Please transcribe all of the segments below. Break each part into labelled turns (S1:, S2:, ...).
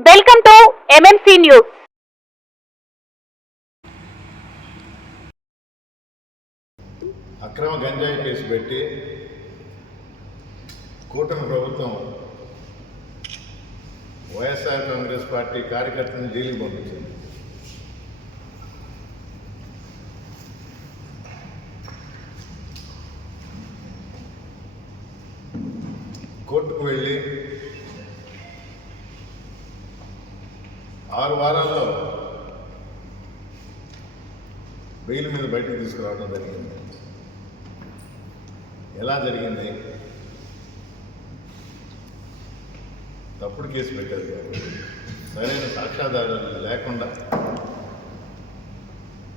S1: Welcome to MMC news
S2: అక్రమ గంజాయి case పెట్టి కూటమి ప్రభుత్వం వైఎస్ఆర్ కాంగ్రెస్ పార్టీ కార్యకర్తను జైలుకి పంపించింది కోర్టుకు వెళ్ళి ఆరు వారాల్లో బెయిల్ మీద బయటకు తీసుకురావడం జరిగింది. ఎలా జరిగింది? తప్పుడు కేసు పెట్టారు. సరైన సాక్ష్యాధారాలు లేకుండా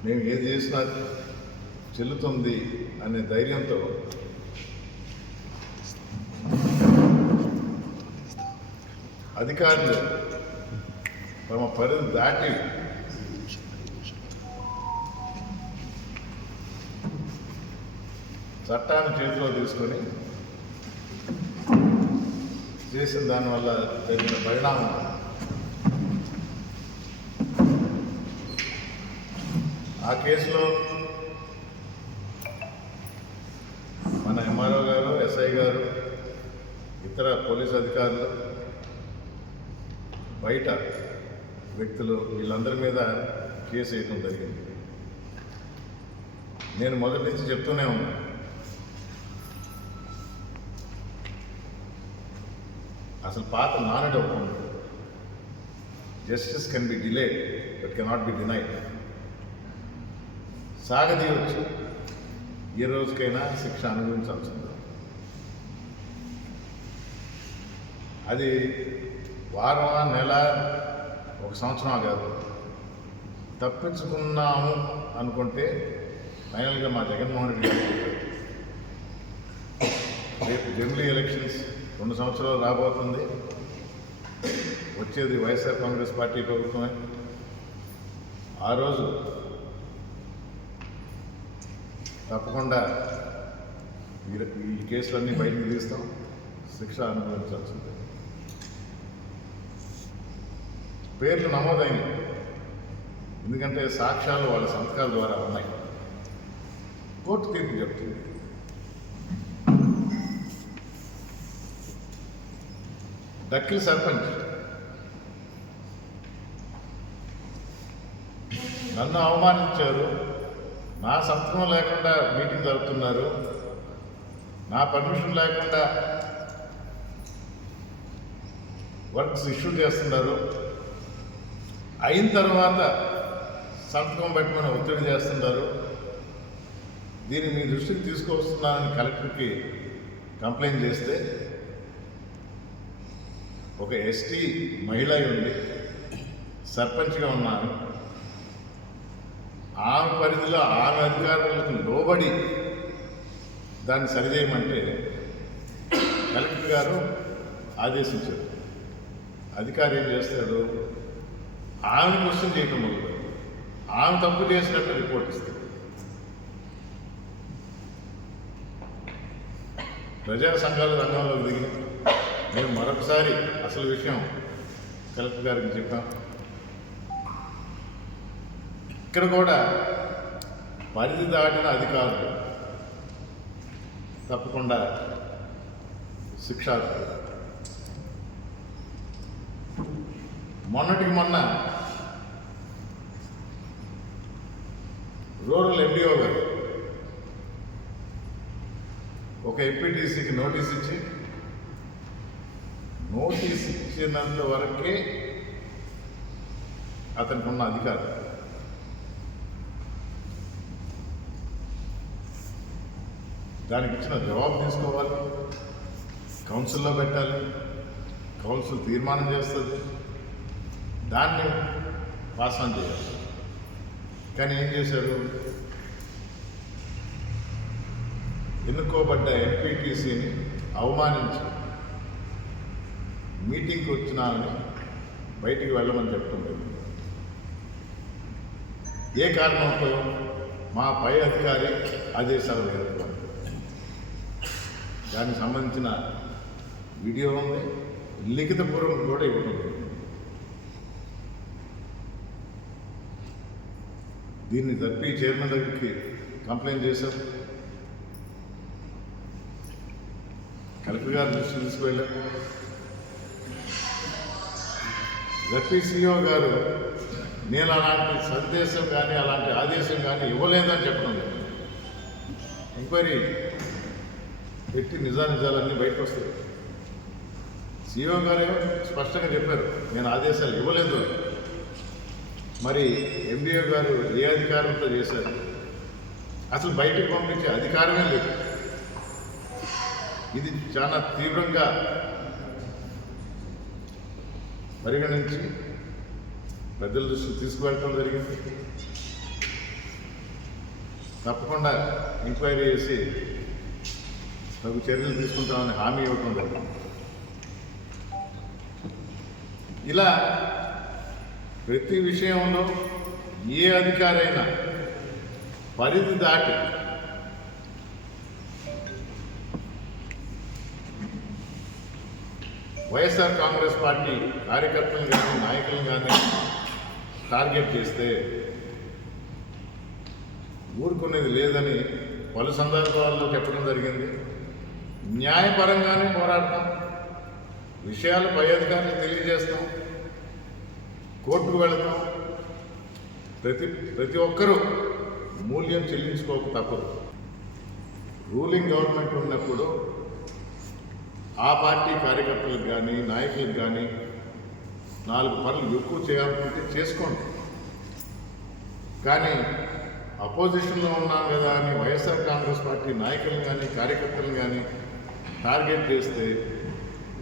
S2: మేము ఏది చేసినా చెల్లుతుంది అనే ధైర్యంతో అధికారులు తమ పరిధి దాటి. చట్టాన్ని చేతిలో తీసుకొని చేసిన దానివల్ల జరిగిన పరిణామం. ఆ కేసులో మన ఎంఆర్ఓ గారు ఎస్ఐ గారు ఇతర పోలీస్ అధికారులు బయట వ్యక్తులు వీళ్ళందరి మీద కేసు వేయటం జరిగింది. నేను మొదటి నుంచి చెప్తూనే ఉన్నా. అసలు పాత నానుడు ఒప్పుకుంది justice can be delayed but cannot be denied సాగదీయవచ్చు ఏ రోజుకైనా శిక్ష అనుభవించాల్సింది. అది వారం నెల ఒక సంవత్సరం కాదు తప్పించుకున్నాము అనుకుంటే ఫైనల్గా మా జగన్మోహన్ రెడ్డి గారు రేపు జమిలీ ఎలక్షన్స్ రెండు సంవత్సరాలు రాబోతుంది. వచ్చేది వైఎస్ఆర్ కాంగ్రెస్ పార్టీ ప్రభుత్వమే. ఆ రోజు తప్పకుండా ఈ కేసులన్నీ బయటకు తీస్తాం. శిక్ష అనుభవించాల్సిందే. పేర్లు నమోదైనవి. ఎందుకంటే సాక్ష్యాలు వాళ్ళ సంతకాల ద్వారా ఉన్నాయి. కోర్టు తీర్పు చెప్తుంది. డక్కిల్ సర్పంచ్. నన్ను అవమానించారు. నా సంతకం లేకుండా మీటింగ్ జరుపుతున్నారు. నా పర్మిషన్ లేకుండా వర్క్స్ ఇష్యూ చేస్తున్నారు. అయిన తర్వాత సంతకం పెట్టమని ఒత్తిడి చేస్తున్నారు దీన్ని మీ దృష్టికి తీసుకొస్తున్నానని కలెక్టర్కి కంప్లైంట్ చేస్తే ఒక ఎస్టీ మహిళ అయి ఉండి సర్పంచ్గా ఉన్నాను. ఆమె పరిధిలో ఆమె అధికారులకు లోబడి దాన్ని సరిచేయమంటే కలెక్టర్ గారు ఆదేశించారు. అధికారి ఏం చేస్తాడు? ఆమెను క్వశ్చన్ చేయటం మొదలు ఆమె తప్పు చేసినట్టు రిపోర్ట్ ఇస్తుంది ప్రజా సంఘాల రంగంలో దిగి మేము మరొకసారి అసలు విషయం కలెక్టర్ గారికి చెప్పాం ఇక్కడ కూడా పరిధి దాటిన అధికారులు తప్పకుండా శిక్షార్థులు మొన్నటికి మొన్న రూరల్ ఎండిఓ గారు ఒక ఎంపీటీసీకి నోటీస్ ఇచ్చి నోటీస్ ఇచ్చినంత వరకే అతనికి ఉన్న అధికారం. దానికి ఇచ్చిన జవాబు తీసుకోవాలి. కౌన్సిల్లో పెట్టాలి. కౌన్సిల్ తీర్మానం చేస్తుంది. దాన్ని పాస్ చేయాలి. కానీ ఏం చేశారు? ఎన్నుకోబడ్డ ఎంపీటీసీని అవమానించి మీటింగ్కి వచ్చినానని బయటికి వెళ్ళమని చెప్తుంది ఏ కారణంతో? మా పై అధికారి ఆదేశాలు వేరు దానికి సంబంధించిన వీడియో ఉంది. లిఖితపూర్వకం కూడా ఇవ్వడం దీన్ని తప్పి చైర్మన్ దగ్గరికి కంప్లైంట్ చేశాం. కలెక్టర్ గారు దృష్టి తీసుకువెళ్ళాం. జడ్పీ సిఇఓ గారు నేను అలాంటి సందేశం కానీ అలాంటి ఆదేశం కానీ ఇవ్వలేదని చెప్పడం లేదు. ఎంక్వైరీ పెట్టి నిజానిజాలన్నీ బయటకు వస్తాయి సిఇఓ గారు స్పష్టంగా చెప్పారు నేను ఆదేశాలు ఇవ్వలేదు అని. మరి ఎండిఓ గారు ఏ అధికారంతో చేశారు? అసలు బయటకు పంపించే అధికారమే లేదు. ఇది చాలా తీవ్రంగా పరిగణించి పెద్దల దృష్టికి తీసుకువెళ్ళడం జరిగింది. తప్పకుండా ఎంక్వైరీ చేసి తగు చర్యలు తీసుకుంటామని హామీ ఇవ్వటం జరిగింది. ఇలా ప్రతి విషయంలో ఏ అధికారైనా పరిధి దాటి వైఎస్ఆర్ కాంగ్రెస్ పార్టీ కార్యకర్తలు కానీ నాయకులు కానీ టార్గెట్ చేస్తే ఊరుకునేది లేదని పలు సందర్భాల్లో చెప్పడం జరిగింది. న్యాయపరంగానే పోరాడతాం. విషయాలు పై అధికారులకు తెలియజేస్తాం. కోర్టుకు వెళతాం. ప్రతి ప్రతి ఒక్కరూ మూల్యం చెల్లించుకోక తప్పదు. రూలింగ్ గవర్నమెంట్ ఉన్నప్పుడు ఆ పార్టీ కార్యకర్తలకు కానీ నాయకులకు కానీ నాలుగు పనులు ఎక్కువ చేయాలనుకుంటే చేసుకోండి. కానీ అపోజిషన్లో ఉన్నాం కదా అని వైఎస్ఆర్ కాంగ్రెస్ పార్టీ నాయకులను కానీ కార్యకర్తలను కానీ టార్గెట్ చేస్తే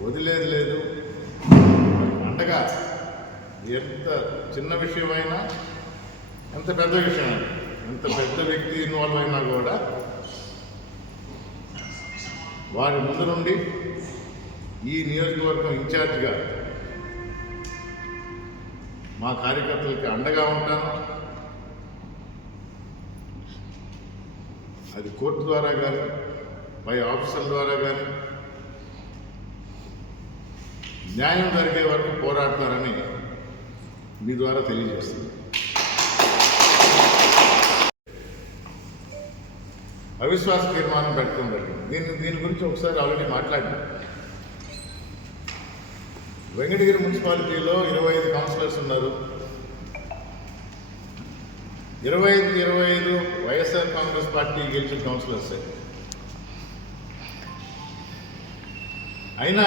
S2: వదిలేది లేదు. అండగా ఎంత చిన్న విషయమైనా ఎంత పెద్ద విషయమైనా ఎంత పెద్ద వ్యక్తి ఇన్వాల్వ్ అయినా కూడా వారి ముందు నుండి ఈ నియోజకవర్గం ఇన్ఛార్జిగా మా కార్యకర్తలకి అండగా ఉంటాను. అది కోర్టు ద్వారా కానీ పై ఆఫీసర్ ద్వారా కానీ న్యాయం జరిగే వరకు పోరాడతారని మీ ద్వారా తెలియజేస్తుంది. అవిశ్వాస తీర్మానం పెట్టడం జరిగింది దీని దీని గురించి ఒకసారి ఆల్రెడీ మాట్లాడినా. వెంకటగిరి మున్సిపాలిటీలో ఇరవై ఐదు కౌన్సిలర్స్ ఉన్నారు. ఇరవై ఐదు ఇరవై ఐదు వైఎస్ఆర్ కాంగ్రెస్ పార్టీ గెలిచిన కౌన్సిలర్స్. అయినా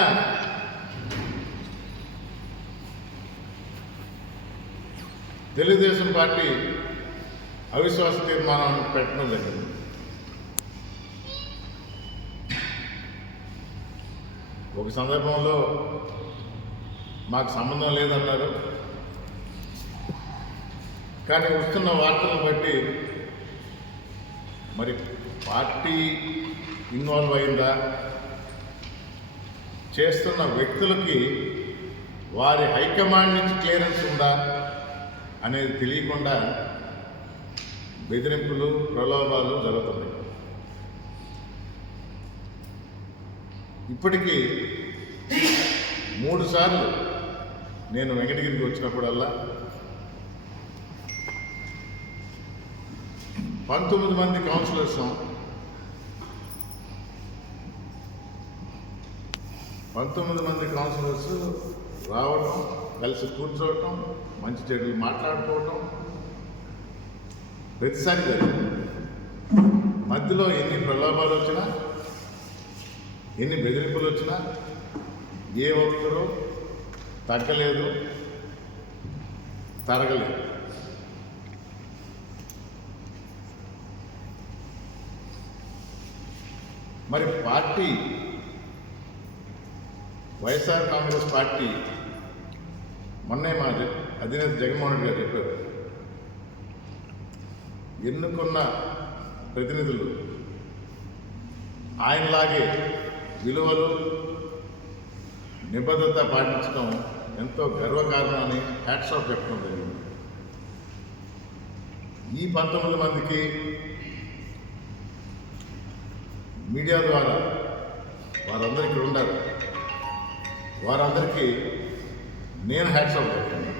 S2: తెలుగుదేశం పార్టీ అవిశ్వాస తీర్మానం పెట్టడం జరిగింది. ఒక సందర్భంలో మాకు సంబంధం లేదన్నారు. కానీ వస్తున్న వార్తలను బట్టి మరి పార్టీ ఇన్వాల్వ్ అయిందా? చేస్తున్న వ్యక్తులకి వారి హైకమాండ్ నుంచి క్లియరెన్స్ ఉందా? అనేది తెలియకుండా బెదిరింపులు ప్రలోభాలు జరుగుతున్నాయి. ఇప్పటికీ మూడు సార్లు నేను వెంకటగిరికి వచ్చినప్పుడల్లా పంతొమ్మిది మంది కౌన్సిలర్స్ పంతొమ్మిది మంది కౌన్సిలర్స్ రావడం కలిసి కూర్చోవటం మంచి చెడులు మాట్లాడుకోవటం. ప్రతిసారి జరిగింది మధ్యలో ఎన్ని ప్రలోభాలు వచ్చినా ఎన్ని బెదిరింపులు వచ్చినా ఏ ఒక్కరూ తగ్గలేదు తరగలేదు. మరి పార్టీ వైఎస్ఆర్ కాంగ్రెస్ పార్టీ మొన్నే మా అధినేత జగన్మోహన్ రెడ్డి గారు చెప్పారు. ఎన్నుకున్న ప్రతినిధులు ఆయనలాగే విలువలు నిబద్ధత పాటించడం ఎంతో గర్వకారణమని హ్యాట్స్ ఆఫ్ చెప్పడం జరిగింది. ఈ పంతొమ్మిది మందికి మీడియా ద్వారా వారందరికీ ఉండాలి. వారందరికీ నేను హ్యాట్స్ ఆఫ్ పెట్టాను.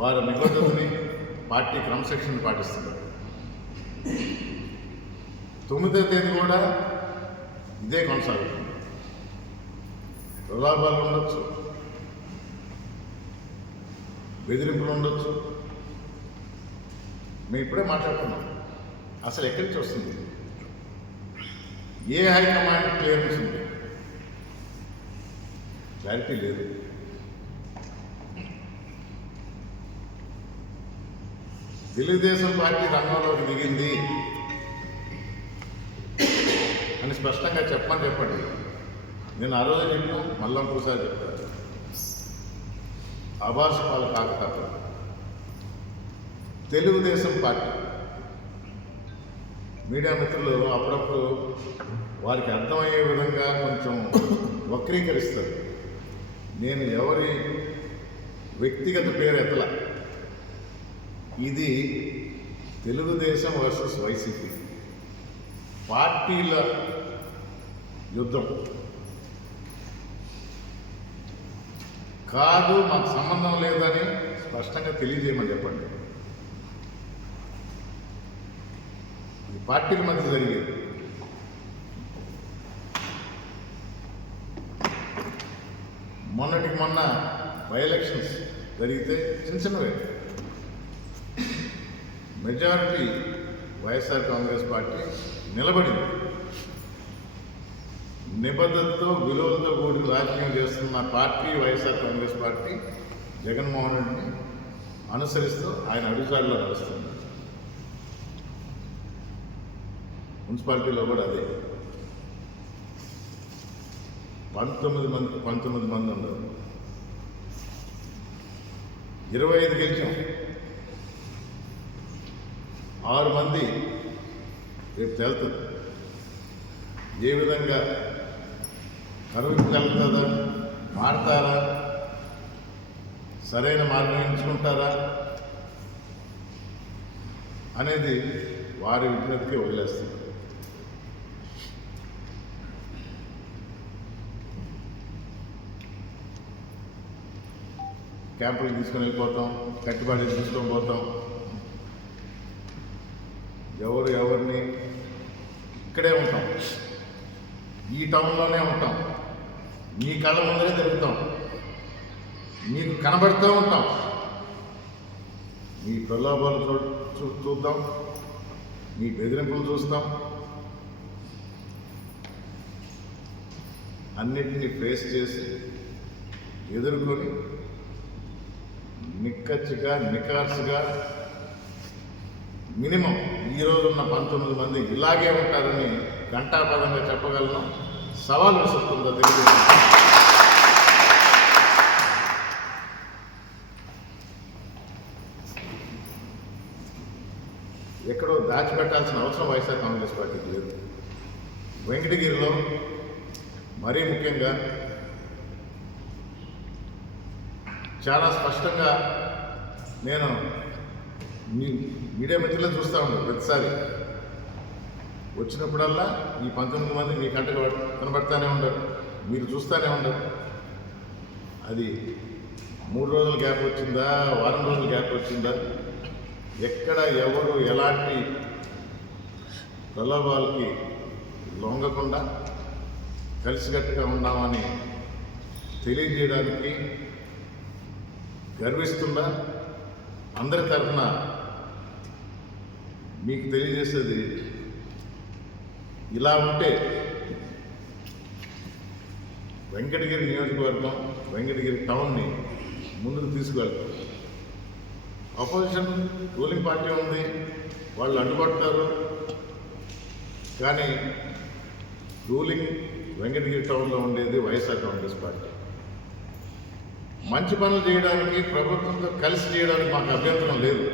S2: వారి నిబద్ధతని పార్టీ క్రమశిక్షణ పాటిస్తున్నారు. తొమ్మిదో తేదీ కూడా ఇదే కొనసాగుతుంది. ప్రలాభాలు ఉండొచ్చు. బెదిరింపులు ఉండొచ్చు. మేము ఇప్పుడే మాట్లాడుతున్నాం. అసలు ఎక్కడి నుంచి వస్తుంది? ఏ హైకమాండ్ క్లియరెన్స్ ఉంది? క్లారిటీ లేదు. తెలుగుదేశం పార్టీ రంగంలోకి దిగింది. అని స్పష్టంగా చెప్పమని చెప్పండి. నేను ఆ రోజు చెప్పిన మల్లం ప్రసాద్ చెప్తాను ఆభాష పాలు కాక తెలుగుదేశం పార్టీ. మీడియా మిత్రులు అప్పుడప్పుడు వారికి అర్థమయ్యే విధంగా కొంచెం వక్రీకరిస్తారు. నేను ఎవరి వ్యక్తిగత పేరు ఎత్తలా? ఇది తెలుగుదేశం వర్సెస్ వైసీపీ. పార్టీల యుద్ధం. కాదు మాకు సంబంధం లేదని స్పష్టంగా తెలియజేయమని చెప్పండి. ఇది పార్టీల మధ్య జరిగేది. మొన్నటికి మొన్న బై ఎలక్షన్స్ జరిగితే చిన్న చిన్నవే. మెజారిటీ వైఎస్ఆర్ కాంగ్రెస్ పార్టీ నిలబడింది. నిబద్ధతతో విలువలతో కూడి రాజకీయం చేస్తున్న party YSR Congress party Jaganmohan రెడ్డిని అనుసరిస్తూ ఆయన అడుగుజాడలో నడుస్తుంది. మున్సిపాలిటీలో కూడా అదే. పంతొమ్మిది మంది పంతొమ్మిది మంది ఉన్నారు. ఇరవై ఐదు గెలిచాం. ఆరు మంది రేపు తేలుతుంది. ఏ విధంగా కరువుకి వెళ్తుందా మారతారా? సరైన మార్గం ఎంచుకుంటారా? అనేది వారి విజ్ఞప్తికి వదిలేస్తుంది క్యాంపులకు తీసుకొని వెళ్ళిపోతాం కట్టుబాటు తీసుకొని పోతాం. ఎవరు ఎవరిని ఇక్కడే ఉంటాం. ఈ టౌన్లోనే ఉంటాం. మీ కళ్ళ ముందరే తిరుగుతాం. మీకు కనబడుతూ ఉంటాం. మీ ప్రలోభాలు చూ- చూ- చూద్దాం. మీ బెదిరింపులు చూస్తాం. అన్నిటినీ ఫేస్ చేసి ఎదుర్కొని నిక్కచ్చిగా నికార్సుగా మినిమం ఈ ఉన్న పంతొమ్మిది మంది ఇలాగే ఉంటారని ఘంటాపదంగా చెప్పగలను. సవాల్ విసురుతుందో తెలియదు ఎక్కడో దాచిపెట్టాల్సిన అవసరం వైఎస్ఆర్ కాంగ్రెస్ పార్టీకి లేదు. వెంకటగిరిలో మరీ ముఖ్యంగా చాలా స్పష్టంగా నేను మీడియా మధ్యలో చూస్తూ ఉంటారు ప్రతిసారి. వచ్చినప్పుడల్లా ఈ పంతొమ్మిది మంది మీ కంటకు కనబడతానే ఉండరు. మీరు చూస్తూనే ఉండరు. అది మూడు రోజుల గ్యాప్ వచ్చిందా వారం రోజుల గ్యాప్ వచ్చిందా? ఎక్కడ ఎవరు ఎలాంటి ప్రలోభాలకి లొంగకుండా కలిసికట్టుగా ఉన్నామని తెలియజేయడానికి గర్విస్తుందా అందరి తరఫున మీకు తెలియజేసేది ఇలా ఉంటే వెంకటగిరి నియోజకవర్గం వెంకటగిరి టౌన్ని ముందుకు తీసుకువెళ్తాం. అపోజిషన్ రూలింగ్ పార్టీ ఉంది వాళ్ళు అడ్డుపడతారు కానీ రూలింగ్ వెంకటగిరి టౌన్లో ఉండేది వైఎస్ఆర్ కాంగ్రెస్ పార్టీ. మంచి పనులు చేయడానికి ప్రభుత్వంతో కలిసి చేయడానికి మాకు అభ్యంతరం లేదు.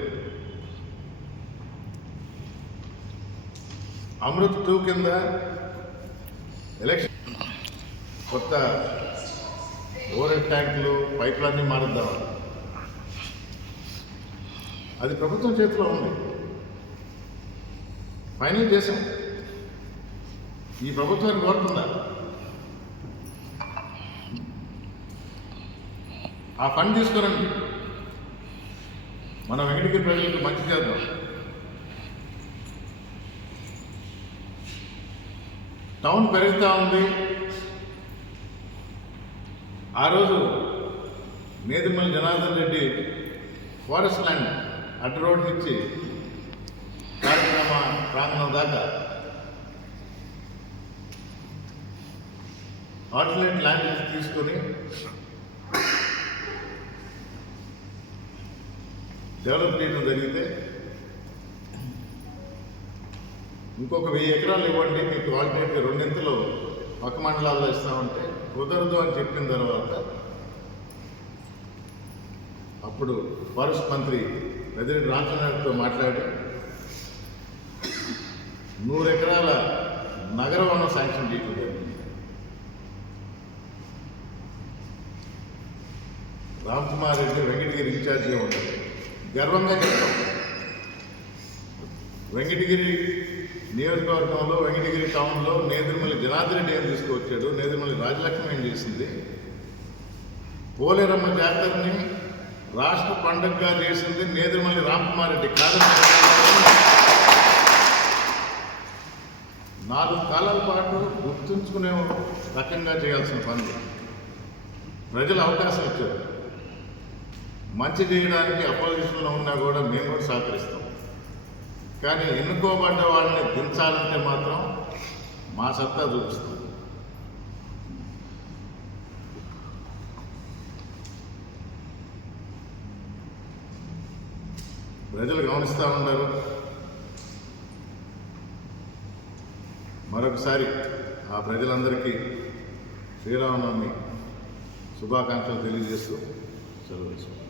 S2: అమృత్ టూ కింద ఎలక్షన్. కొత్త ఓవర్ ట్యాంకులు పైప్లన్నీ మారుద్దాం అది ప్రభుత్వం చేతిలో ఉంది. ఫైనల్ చేసాం ఈ ప్రభుత్వాన్ని కోరుతుందా ఆ ఫండ్ తీసుకురండి. మన వెంకటగిరి ప్రజలకు మంచి చేద్దాం. టౌన్ పెరుగుతూ ఉంది. ఆ రోజు నేతిమల్లి జనార్దన్ రెడ్డి ఫారెస్ట్ ల్యాండ్ అడ్డ రోడ్ నుంచి కార్యక్రమ ప్రాంగణం దాకా ఆల్టర్నేట్ ల్యాండ్ తీసుకొని డెవలప్ చేయడం జరిగితే ఇంకొక వెయ్యి ఎకరాలు ఇవ్వండి మీకు ఆల్టర్నేట్గా రెండింతలు ఒక మండలాల్లో ఇస్తామంటే కుదరదు అని చెప్పిన తర్వాత అప్పుడు ఫారెస్ట్ మంత్రి పెద్దిరెడ్డి రామచంద్రతో మాట్లాడి నూరు ఎకరాల నగరం శాంక్షన్ చేయడం జరిగింది. రామ్ కుమార్ రెడ్డి వెంకటగిరి ఇన్ఛార్జిగా ఉంటారు గర్వంగా చెప్తాం వెంకటగిరి నియోజకవర్గంలో వెంకటగిరి టౌన్లో నేదురుమల్లి జనార్దన్ రెడ్డి ఏం తీసుకువచ్చాడు. నేదురుమల్లి రాజలక్ష్మి ఏం చేసింది? పోలేరమ్మ జాతరని రాష్ట్ర పండుగగా చేసింది నేదురుమల్లి రామ్కుమార్ రెడ్డి కాదని నాలుగు కాలాల పాటు గుర్తుంచుకునే రకంగా చేయాల్సిన పనులు ప్రజలు అవకాశం ఇచ్చారు. మంచి చేయడానికి అపోజిషన్లో ఉన్నా కూడా మేము కూడా సహకరిస్తాం. కానీ ఎన్నుకోబడ్డ వాళ్ళని దించాలంటే మాత్రం మా సత్తా చూపిస్తుంది. ప్రజలు గమనిస్తూ ఉంటారు మరొకసారి ఆ ప్రజలందరికీ శ్రీరామనవమి శుభాకాంక్షలు తెలియజేస్తూ సెలవు తీసుకుంటాం